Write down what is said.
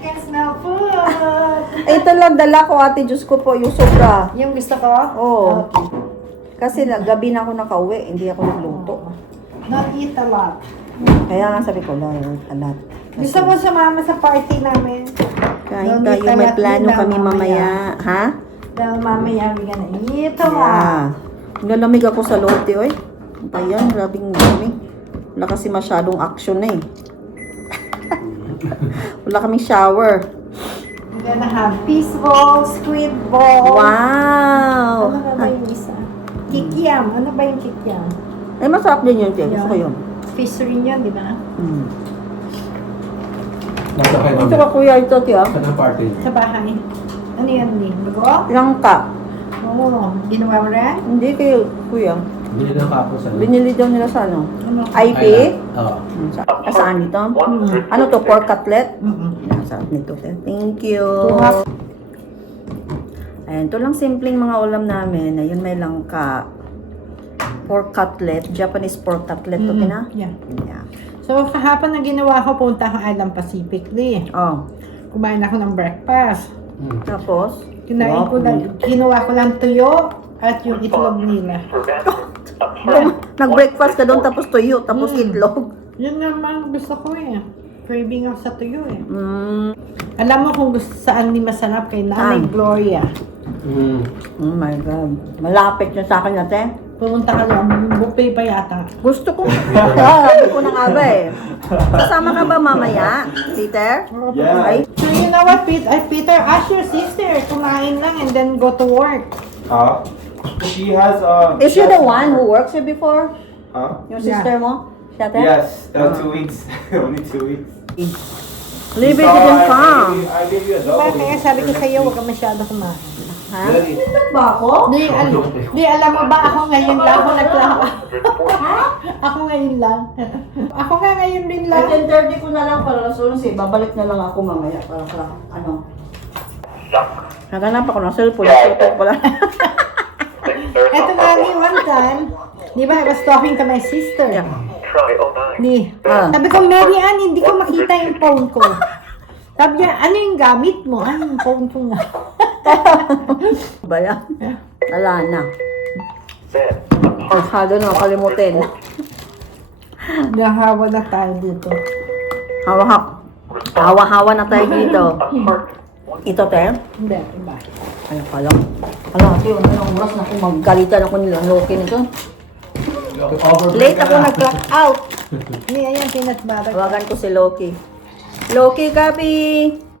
can smell food. Ito lang dala ko, ate. Diyos ko po, yung sobra. Yung gusto ko? Oo. Okay. Kasi gabi na ako nakauwi, hindi ako nagluto. Not eat a lot. Kaya nga sabi ko, Lord, alat. Gusto mo sumama sa party namin? Kain Don't eat tayo, a may lot plano din kami daw mamaya. Ha? Dahil mamaya we're gonna eat a lot. Yeah. Nalamig ako sa lote, oy. Ayan, grabing lamig. Wala kasi masyadong action na eh. Wala kaming shower. We're gonna have fish ball, squid ball. Wow! Ano ba yung isa? Kikiam. Ano ba yung kikiam? Ay, masarap din yun, Tia. Gusto ko yun. Fish rin yun, di ba? Mm. Nasa kayo Ito ka, kuya, ito, Tia. Sa ng party. Sa bahay. Ano yan, Lee? Bago? Langka. Oo. Ginawa mo rin? Hindi kayo, kuya. Binili ng kapo sa Binili daw nila sa ano? Ano? IP? Oo. Saan dito? Ano to? Pork cutlet? Mm-mm. Yan, sarap nito, Tia. Thank you. Tuhap. Ayan, ito lang simpleng mga ulam namin. Ayun, may langka. Pork cutlet. Japanese pork cutlet to, Tina. Yeah. Yeah. So, kahapon ang ginawa ko, punta akong Island Pacific, Lee. Oh. Kumain ako ng breakfast. Tapos? Kinain ko lang, ginawa ko lang tuyo at yung itlog nila. Nag-breakfast ka doon, tapos tuyo, tapos itlog. Yun naman gusto ko eh. Craving ako sa tuyo eh. Mm. Alam mo kung gusto saan ni masarap kay Nanay Gloria. Oh my God. Malapit yun sa akin natin. Pumunta ka lang, buffet pa yata. Gusto ko. Sabi ko na nga ba eh. Kasama ka ba mamaya, Peter? Yeah. Ay, So you know what, Peter, ask your sister, kumain lang and then go to work. She has is she the one who works here before? Yung Yeah. sister mo? Siya te? Yes, 2 weeks. Only 2 weeks. Libby So, didn't come. I gave you a Diba, double. kaya sabi ko sa'yo, huwag ka masyado kumain. Ha? Really? Ba ako? Di, alam mo ba, ako ngayon lang ako naglaho. Ako ngayon lang. Ako nga ngayon din lang. 10:30 ko na lang para alas 11. Babalik na lang ako mamaya para ano. Naganap ako ng cellphone. Tutok ko lang. Eto nga ni one time, di ba, I was talking to my sister. Di, sabi ko, Mary Ann, hindi ko makita yung phone ko. Sabi niya, ano yung gamit mo? Ano yung phone ko nga? Ba yan? Wala na. Masyado na kalimutin. Nahawa na tayo dito. Hawa-hawa na tayo dito. Ito, te? Hindi, iba. Ay, pala. Pala, ate, anong oras na kung maggalitan ako nilang Loki nito. Late ako nag-clock out. Hindi, ayan, peanut butter. Tawagan ko si Loki. Loki, Gabi!